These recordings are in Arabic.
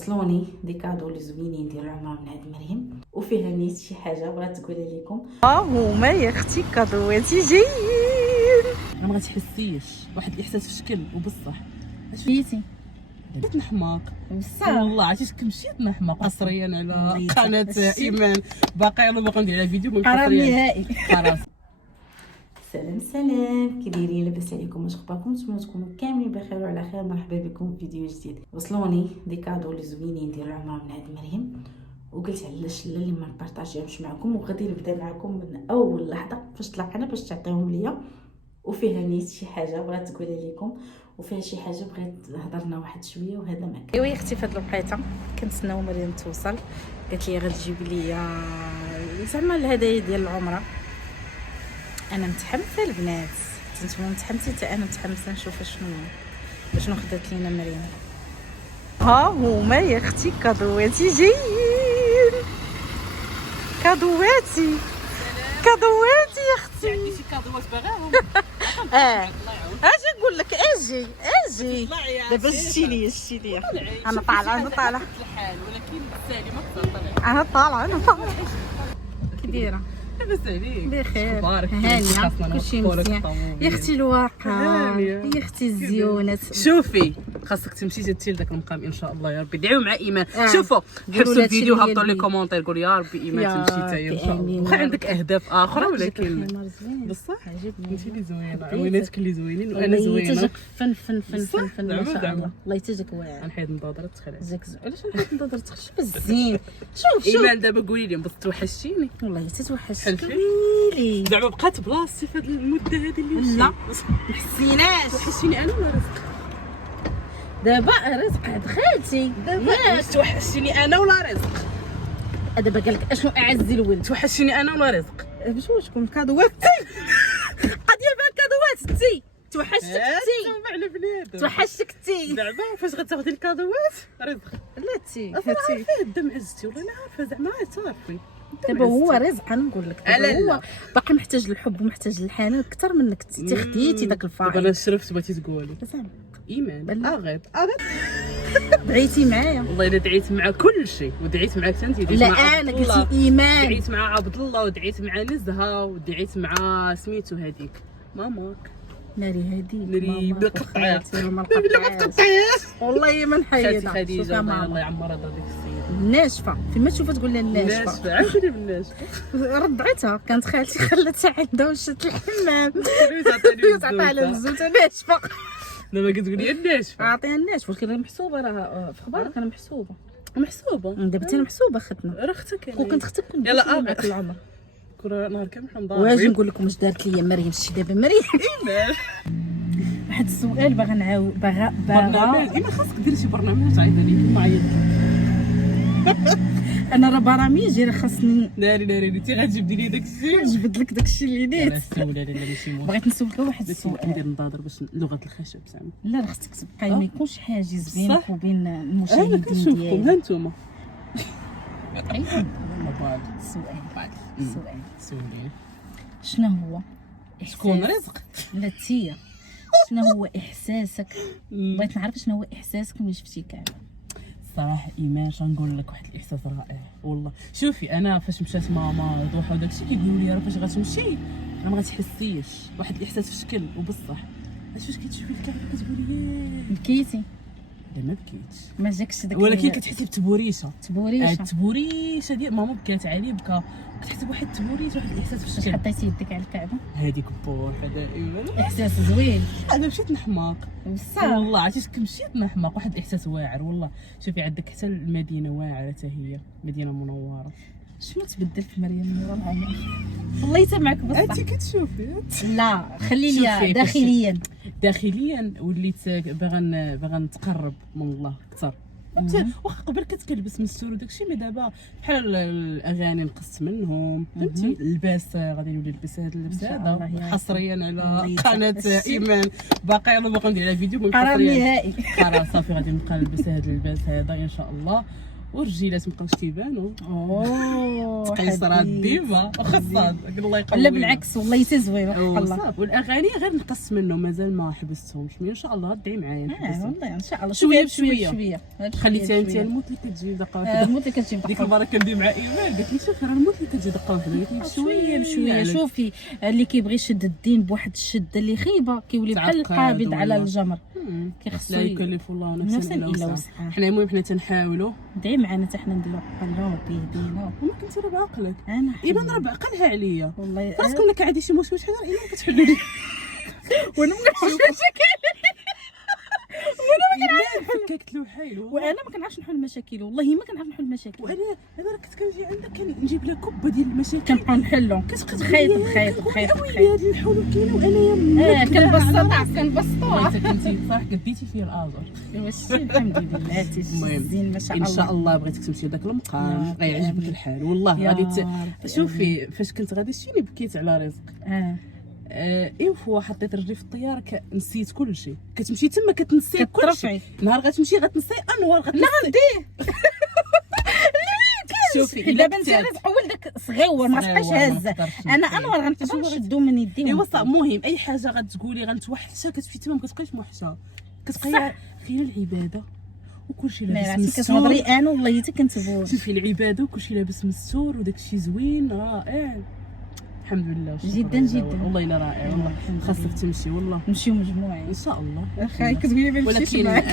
وصلوني دي كادو اللي زوينين ديال العمره من عند مريم، وفيها نيت شي حاجه بغات تقولها لكم. هما يا اختي كادواتي جايين. ما غتحسيش واحد الاحساس في الشكل وبصح بيتي بديت نحماق بصح والله عرفتي كمشيت نحماق قصريا على قناه ايمان. باقي يلا باقي ندير على فيديو حرام نهائي. خلاص. سلام كي دايرين؟ لاباس عليكم؟ واش اخباركم؟ نتمنى تكونوا كاملين بخير وعلى خير. مرحبا بكم في فيديو جديد. وصلوني دي كادو اللي زوينين ديال العمره من عند مريم، وقلت علاش لا اللي ما نبارطاجيهمش معكم، وغادي نبدا معكم من اول لحظه فاش طلقنا باش تعطيهم ليا. وفيها نيت شي حاجه بغات تقولها لكم، وفيها شي حاجه بغيت هضرنا واحد شويه، وهذا ما كان. ايوا يا اختي، فهاد الوقيته كنتسناو مريم توصل، قالت لي غتجيب لي زعما الهدايا ديال العمره. انا متحمسه البنات، نتوما متحمسين حتى انا متحمسه نشوف شنو خدات لينا مريم. ها هما يا اختي كادواتي جايين. كادواتي يا اختي. عندي شي كادوات باغاهم. اجي نقول لك اجي دابا شتي لي انا طالعه الحال ولكن سالي ما تطلع. انا طالعه كي دايره؟ لاباس عليك؟ بخير بارك هانيه كلشي مزيان يا اختي. الواقع يا اختي الزيونات. شوفي خاصك تمشي تدي لذاك المقام ان شاء الله يا ربي. دعيو مع ايمان. شوفوا قولوا حبسوا لها الفيديو شي هبطوا لي اللي- كومونتير قول يا ربي ايمان يا تمشي حتى هي ان شاء ربي الله. آمين. واخا عندك اهداف اخرى ولكن بصح بصح عجبني انت اللي زوينه، عويناتك اللي زوينين وانا الله زوينه. يتجك فن ما شاء زعما. الله. الله يتجك واعر. غنحيد النظاره تخلع. علاش نحط نظر تخشب الزين؟ شوف ايمان دابا قولي لي بس توحشتيني والله تتوحش حلفي. كويلي. زعما بقات بلاصتي في هذه المده هذه اللي مشيت. لا ما حسيناش. توحشتيني انا ولا رزق؟ دابا رزق دخلتي واش توحشتيني انا ولا رزق؟ دابا قال لك اشنو اعز الولد. توحشتيني انا ولا رزق؟ بشوشكم الكادوات قضيه بها الكادوات تي توحشتك تي على بنادم توحشتك تي زعما فاش غتاخدي الكادوات رزق. لا تي انا عارفه الدم عزتي والله انا عارفه زعما تعرفي دابا هو رزق. انا نقول لك لا، دابا لا. هو باقي محتاج للحب ومحتاج للحنان اكثر منك تي خديتي داك دابا انا الفايض. شرفت بغيتي تقولي زعما ايمان بلا. اغيب دعيتي معايا. والله الا دعيت مع كل شيء ودعيت معك انت. لا انا قلتي ايمان. دعيت مع عبد الله ودعيت مع نزهه ودعيت مع سميتو هذيك ماماك ناري هاديك ناري ماما بالقطعيات. وخواتي وما لا ما القطعيات. تقطعيش. والله ما خالتي نحيدها. خديجه شوفها الله ماما يعمرها ديك السيده ناشفه فيما تشوفها تقول لها ناشفه. ناشفه عاودي بالناشفه. رضعتها كانت خالتي خلاتها عندها وشات الحمام تعطيها لها تعطيني الزوجه ناشفه. دابا كتقولي الناشفه اعطيها الناشفه ولكن راه محسوبه راه في اخبارك انا محسوبه. محسوبه. دابا حتى انا محسوبه ختنا راه اختك وكنت اختك كنت يلا باش آخر. معك العمر. كل نهار كامل حنا واش مضاربين. نقول لكم واش دارت ليا مريم شتي دابا مريم. واحد السؤال باغا نعاود برنامج اما خاصك ديري شي برنامج تعيط عليه معيط. انا راه براميجي راه خاصني ناري انت غتجبدي لي داك الشيء. نجبد لك داكشي اللي لا نيت. السؤال لا ماشي مهم. بغيت نسولك واحد ندير السؤال. نضادر باش لغه الخشب زعما. لا راه خصك تبقاي ما يكونش حاجز بينك صح. وبين انا المشاهدين كنشوفكم ديالك. ها نتوما. أيوة. بعد السؤال سولي شنو هو شكون إحساس- رزق؟ لا تيا شنو هو احساسك؟ بغيت نعرف شنو هو احساسك ملي شفتي كعبه. صراحه ايمان شنقول لك واحد الاحساس رائع والله. شوفي انا فاش مشات ماما ضحى وداكشي كيقولوا لي راه فاش غتمشي راه ما غتحسيش واحد الاحساس في الشكل وبصح. فاش كتشوفي الكعبه كتقولي ياه. بكيتي لا ما بكيتش ما جاكش داك ولكن كتحسي بتبوريشه. تبوريشه. التبوريشه ديال ماما بكات عليه بكى كتحسي بواحد التبوريش واحد الاحساس في واش الشكل. حطيتي يدك على الكعبه؟ هذيك بوحه دائما. احساس زوين انا مشيت نحماق بصح. والله عرفتي مشيت نحماق واحد الاحساس واعر والله. شوفي عندك حتى المدينه واعره حتى هي مدينه منوره. شنو تبدل في مريم من ورا العمر؟ والله يسمعك بصح. كتشوفي لا خلي شوفي لي كيفاش- داخليا. داخليا وليت باغا نتقرب من الله اكثر. واخا قبل كتلبس مستور وداكشي مي دابا بحال الاغاني نقصت منهم فهمتي. اللباس غادي نولي نلبس هذا اللبس إن شاء الله هذا يا حصريا على الله قناه يسعدك. ايمان. باقي يلا باقي ندير على فيديو حرام حصريا. نهائي. خلاص صافي غادي نبقى نلبس هذا اللباس هذا ان شاء الله. والرجيلات مابقاوش تيبانوا. اوه تقيصرات ديما وخاصة الله يقوي. لا بالعكس والله حتى زوينه بحال الله. صافي. والاغاني غير نقص منهم مازال ما حبستهمش، مي ان شاء الله ادعي معايا نحبسهم. والله ان شاء الله شويه بشويه. خليتيها انت الموت اللي كتجي دقه واحده. الموت اللي كتجي ديك المره كندوي مع ايمان قالت لي شوف راه الموت اللي كتجي دقه واحده، قالت لي بشويه بشويه. شوفي اللي كيبغي يشد الدين بواحد الشده اللي خيبه كيولي بحال القابض على الجمر. خص لا يكلف الله نفسا الا الا وسعها. وسعها. حنا المهم حنا تنحاولوا. دعي معنا حتى حنا نديرو عقلنا ربي يهدينا. وما كنت راه بعقلك انا ايمان راه بعقلها عليا والله. راسكم لك عادي شي مشكل حاجه الا كتحلوا لي وانا ما كنعرفش مشاكل. فككت له حيل وانا ما كنعرفش نحل المشاكل، والله ما كنعرف نحل المشاكل. وانا راه كنت كنجي عندك كنجيب لها كبه ديال المشاكل كنبقاو نحلو. كتخيط خيط ويلي هاد الحلول كاينه وانايا كنبسطها والله كنتي صراحه قديتي فيا الاجر. واش الحمد لله زين ما شاء الله. ان شاء الله بغيتك تمشي لذاك المقام غيعجبك الحال والله غادي شوفي فاش كنت غادي شتيني بكيت على رزق. ايوا فوا حطيت رجلي في الطياره نسيت كل شيء. كتمشي تما كتنسي كل شيء. نهار غتمشي غتنسي انوار لا غنديه. شوفي دابا انت اول داك صغيور ما بقاش هازه. انا انوار غنبقاو نشدو من يدي. ايوا صح. المهم اي حاجه غتقولي غنتوحشه كتمشي تما ما كتبقايش موحشه، كتبقاي خير العباده وكلشي لابس مستور. كتهضري انا والله حتى كنتبور. شوفي العباده وكلشي لابس مستور وداكشي زوين رائع الحمد لله. جدا والله الا رائع والله. خاصك تمشي والله نمشيو مجموعين ان شاء الله. واخا كتقولي ما نمشيش معاك.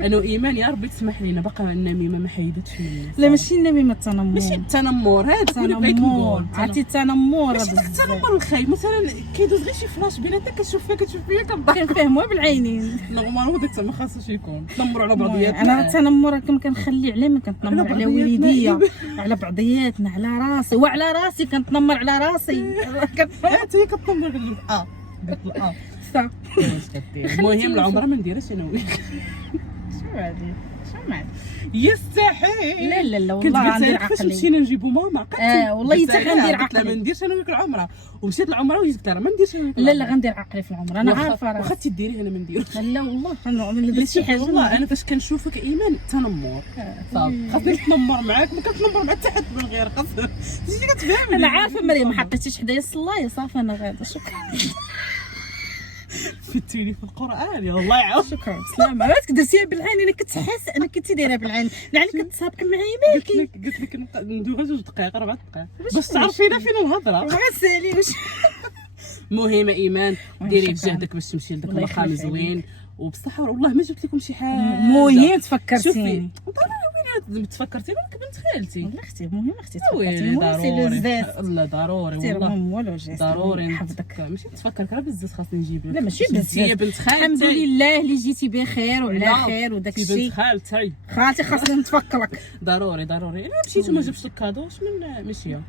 انا وايمان يا ربي تسمح لينا باقا النميمه ما حيدتش مني. لا ماشي النميمه التنمر. ماشي التنمر هذا اللي بغيت نقول. عرفتي التنمر ماشي داك التنمر الخايب مثلا كيدوز غير شي فلاش بيناتك كتشوف فيا كنضحك كنفهموها بالعينين. نورمال هو داك ما خاصوش يكون تنمروا على بعضياتنا. انا التنمر كنخلي عليه ما كنتنمر على والديا على بعضياتنا على راسي وعلى راسي كنتنمر على راسي. انت هي كتنمر غير قلت صح. المهم العمره ما نديرهاش انا وياك. شو هادي شو معنى يستحيل. لا والله غندير عقلي. عقلي. مشينا نجيبو ماما والله حتى غندير عقلي. ما نديرش انا وياك العمره ومشيت العمره وجيت راه ما نديرش انا. لا غندير عقلي في العمر. انا عارفه راه واخا تديريه انا ما نديرش. لا والله انا شي حاجه والله انا فاش كنشوفك ايمان تنمر صافي خاصني نتنمر معاك ما كنتنمر مع حتى حد من غير خاصك تجي كتفهمني. انا عارفه مريم ما حطيتيش حدايا الصلايه صافي انا غادا. شكرا فتوني في القران يا الله يعاود. شكرا سلامة. عرفتك درتيها بالعين. انا كنت حاسه انا كنتي دايره بالعين لعلي كتسابق معايا مالكي. قلت لك ندوها 2 دقائق 4 دقائق باش تعرفينا فين الهضره. ما ساليوش. المهم ايمان ديري جهدك باش تمشي لذاك المقام زوين وبصح والله ما جبت لكم شي حاجه. المهم تفكرتيني. شوفي ضروري تفكرتي بالك بنت خالتي. والله اختي المهم اختي تفكرتي ضروري. لا ضروري والله والو جيست ضروري نحفظك. ماشي تفكرك راه بزاف خاصني نجيب لك. لا ماشي بزاف هي بنت خالتي الحمد لله اللي جيتي بخير وعلى خير وداك الشيء. بنت خالتي خاصني نتفكرك. ضروري الا مشيتو ما جبتش لك كادو واش من ماشيه.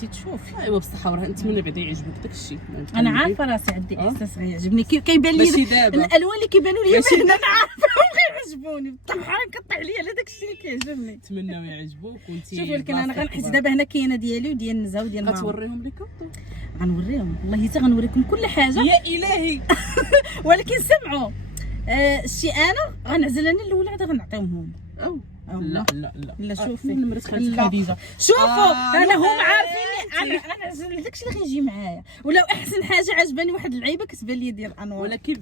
تي تشوفي. ايوا بصح راه نتمنى بعدا يعجبك داك الشيء. انا عارفه راسي عندي احساس غيعجبني كيبان لي الالوان اللي كيبانوا لي انا عارفه غيعجبوني بحال كطيح لي على داك الشيء اللي كيعجبني. نتمناو يعجبوك وانتي شوفي ولكن انا غنحس دابا هنا كاينه ديالي وديال النزا وديال ماما. غتوريهم لك غنوريهم والله حتى غنوريكم كل حاجه يا الهي. ولكن سمعوا الشيء انا غنعزل انا الاولاد غنعطيهم هم. لا شوفي نمرة خالتي خديجه. شوفوا انا هم عارفين انا غنعزل داكشي اللي غيجي معايا. ولو احسن حاجه عجباني واحد اللعيبه كتبان لي ديال انوار. ولكن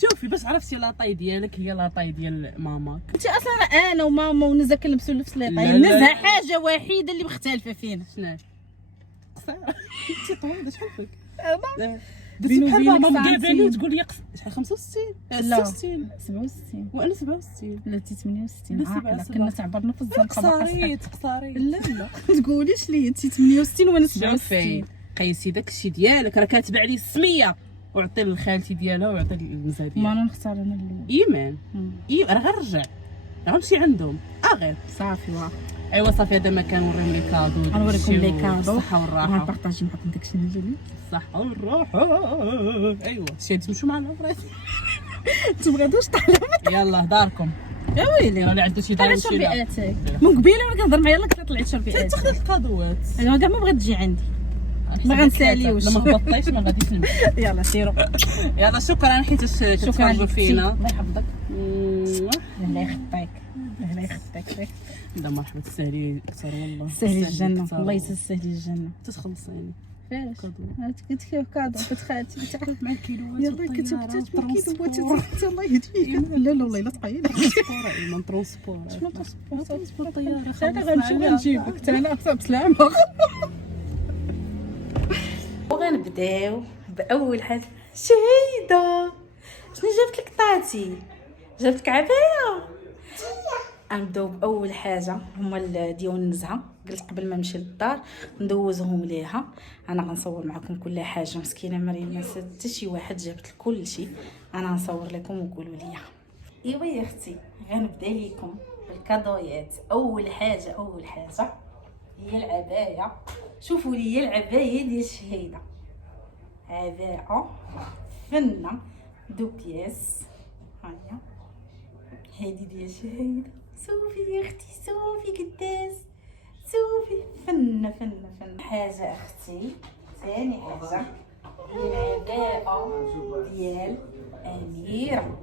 شوفي باش عرفتي لاطاي ديالك هي لاطاي ديال ماماك. انت اصلا انا وماما ونزا كنلبسوا نفس لاطاي. نزا حاجه وحيده اللي مختلفه فينا. شنو قصيره انت طويله شحال فيك؟ بينو بحال وبينك ماما مقابلني ساعتين. وتقول لي شحال 65 لا 66 67 وانا 67 لا 68 لا عاقله كنا تعبرنا في الزنقه قصاريت لا تقوليش لي انت 68 وانا 67. قيسي داكشي ديالك راه كاتبه عليه السميه وعطي لخالتي ديالها وعطي للنزا ديالها. ما انا نختار انا الاول. ايمان راه غنرجع غنمشي عندهم غير صافي واخا. ايوا صافي هذا ما كنوريهم لي كادو. غنوريكم لي كادو الصحه والراحه. غنبارطاجي معكم داكشي اللي جاني. الصحه والراحه. ايوا شي تمشوا مع العمرات. انتم غادوش طالعوا. يلا داركم يا ويلي راه عندو شي دار شربي اتاي من قبيله وانا كنهضر معايا يلاه كنت طلعت شربي اتاي. تاخذ الكادوات. انا كاع ما بغيت تجي عندي ما غنساليوش. لا ما هبطيش ما غاديش نمشي. يلا سيروا. يلا شكرا حيت تتفرجوا فينا. الله يحفظك. الله يخطيك. الله الله يخليك. لا مرحبا تسالي اكثر والله. سهلي الجنه أكثر. الله يسهل الجنه. تتخلصيني فاش كادو. قلت كيف كادو بنت خالتي تعرف مع الكيلوات يلا كتبتات بالكيلوات الله يهديك. لا لا والله لا تقيل من ترونسبور الطياره انا غنجيبك انا بسلامه. وغنبداو باول حاجه. شهيده شنو جبت لك طاتي؟ جبتك عبايه. غنبداو باول حاجه هما ديال النزهه. قلت قبل ما نمشي للدار ندوزهم ليها. انا غنصور معكم كل حاجه. مسكينه مريم ما نسات حتى شي واحد، جابت كل شيء. انا نصور لكم وقولوا لي. ايوا يا اختي غنبدا لكم بالكادويات. اول حاجه هي العبايه. شوفوا لي العبايه ديال شهيده، عباءه فنه دو بياس. هيا هادي ديال شهيده. شوفي يا اختي شوفي قداس، شوفي فنه فنه فنه. حاجه اختي ثاني حاجه هي العباءه ديال اميره.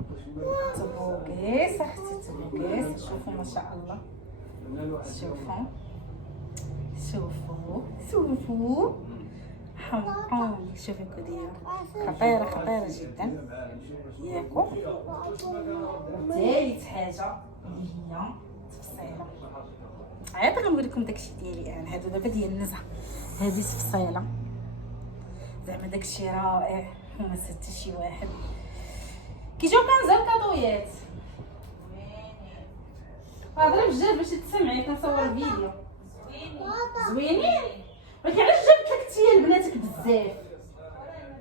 تبوكيس اختي تبوكيس. شوفوا ما شاء الله. شوفوا شوفوا شوفوا حمقوني. شوفي كديرة خطيرة جدا ياكو. ثالث حاجة اللي هي تفصيلة. عاد غنقول لكم داكشي ديالي انا. هادو دابا ديال النزهة. هادي تفصيلة زعما داكشي رائع وما سات شي واحد. كي جاو كنزال كادويات هضري بجد باش تسمعي. كنصور فيديو زوينين. ولكن علاش جبت لك تيا لبناتك بزاف؟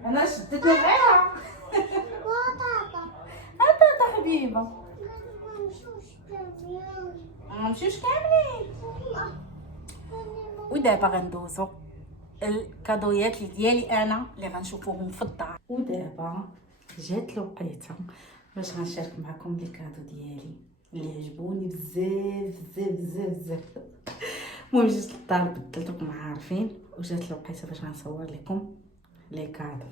انا شدتني معاها. طاطا حبيبه غنمشيوش كاملين. ودابا غندوزو الكادويات اللي ديالي انا اللي غنشوفوهم في الدار. ودابا جات الوقيته باش غنشارك معكم لي كادو ديالي اللي عجبوني بزاف. المهم جيت للدار بدلتكم عارفين، وجات الوقيته باش غنصور لكم لي كادو.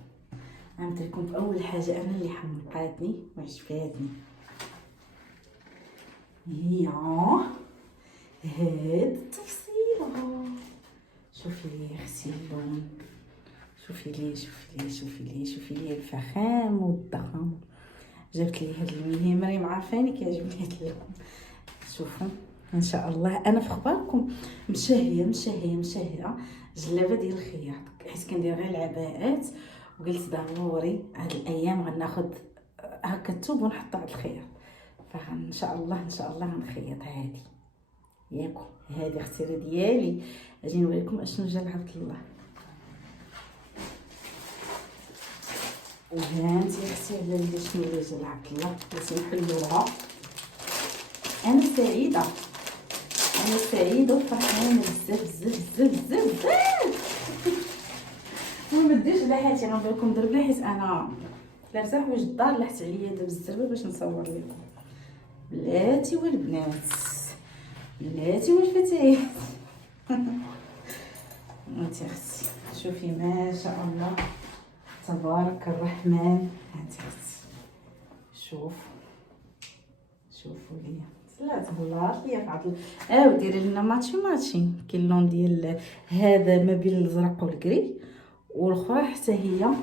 غنبدا لكم باول حاجه انا اللي حمقاتني وعجباتني هي هاد التفصيله. شوفي لي اختي اللون، شوفي لي الفخام والضخم. جبت لي هاد اللون هي مريم عارفاني كيعجبني هاد اللون. شوفوا ان شاء الله انا في اخباركم مشهيه جلابه ديال الخياط، حيت كندير غير العباءات. وقلت ضروري هاد الايام غناخذ هكا الثوب ونحطو على الخياط. فان شاء الله غنخيط هادي ياكو. هادي اختي ديالي. اجي نوريكم اشنو جا لعبد الله. وهانتي اختي على اللي شنو اللي جا لعبد الله. باش نحلوها. انا سعيده وفرحانه بزاف. ما بديش على حياتي. غنقول لكم درب لي حيت انا لابسه حوايج الدار. لحت عليا دابا الزربه باش نصور لكم بلاتي والبنات، بلاتي والفتيات. انت اختي شوفي ما شاء الله تبارك الرحمن. انت اختي شوفوا لي لا تبلاط ليا فعطل. وديري لنا ماتشي كاين اللون ديال هذا ما بين الازرق والكري، والاخرى حتى هي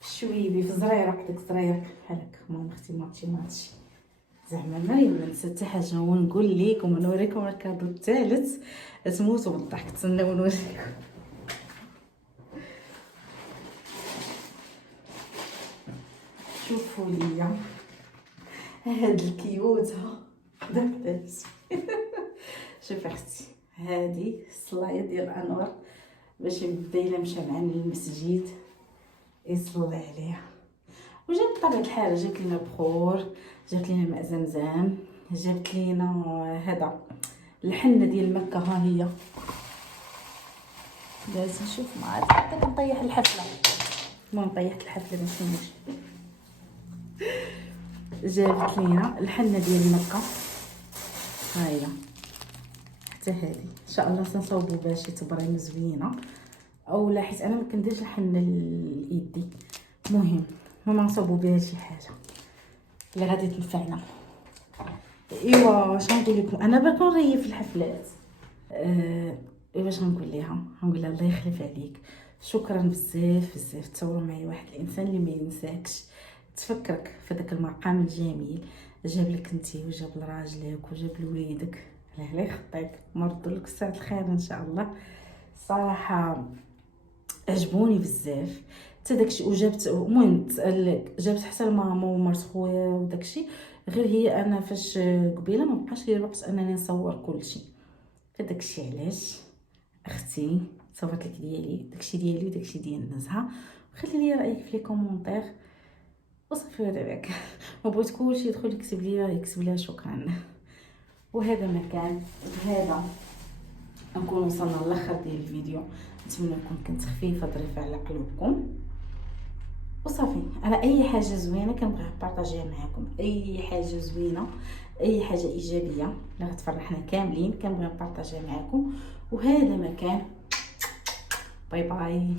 شويبي في زريره ديك الزريره بحال هكا. المهم اختي ماتشي زعما مريم ما نسيت حتى حاجه. ونقول لكم ونوريكم الكادو الثالث تموتوا بالضحك. تسناو نوريكم. شوفوا لي هاد الكيوته داباش. شوفي اختي هادي الصلايه ديال انور باش يبدا الا مشى معنا للمسجد يصلي عليها. وجابت بطبيعه الحال جابت لنا بخور، جابت لنا ماء زمزم، جابت لنا هذا الحنه ديال مكه. ها هي باش نشوف معاك حتى كنطيح الحفله. المهم طيحت الحفله ماشي مشكل. جابت لينا الحنه ديال مكه. ها هي حتى هذه ان شاء الله سنصاوبوا بها شي تبريم زوينه. اولا حيت انا ما كنديرش الحنه لايدي. المهم ما نصاوبوا بها شي حاجه اللي غادي تنفعنا. ايوا واش غنقول لكم، انا باكا نريف في الحفلات. واش غنقول ليها، غنقول لها الله يخلف عليك، شكرا بزاف بزاف. تصوروا معايا واحد الانسان اللي ما ينساكش، تفكرك في داك المقام الجميل، جاب لك انتي وجاب لراجلك وجاب لوليدك، الله يخطيك، مرضوا لك ساعة الخير ان شاء الله. صراحه عجبوني بزاف حتى داكشي. وجابت المهم جابت حتى ماما ومرت خويا وداكشي. غير هي انا فاش قبيله ما بقاش لي الوقت انني نصور كلشي، فداكشي علاش اختي صورت لك داكشي ديالي وداكشي ديال نزهه. وخلي لي رايك في لي كومونتير وصافي. هذا بك ما بغيت كلشي يدخل يكتب لي شكرا. وهذا ما كان بهذا نكون وصلنا للاخر ديال الفيديو. نتمنى نكون كنت خفيفه ظريفه على قلوبكم وصافي. على اي حاجه زوينه كنبغي نبارطاجيها معكم، اي حاجه زوينه، اي حاجه ايجابيه اللي غتفرحنا كاملين كنبغي نبارطاجيها معكم. وهذا ما كان. باي باي.